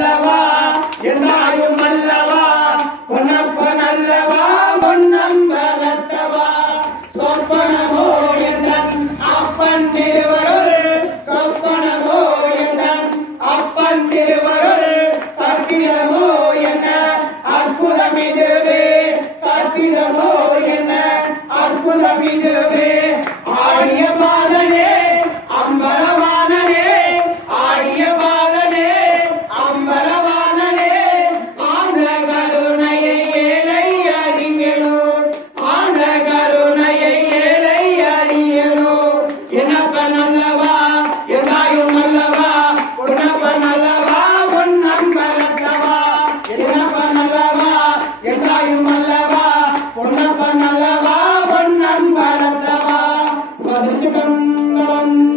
அல்லவா? என்றாயும் அல்லவா? பொன்னப்பன் அல்லவா பொன்னம்பலத்தவா? சொற்பனமோ என்றன் அப்பன் திருவருள் கொப்பனமோ என்றன் அப்பன் திருவருள் கற்பிதமோ என்ன? அற்புதம் இதுவே கற்பிதமோ Thank you.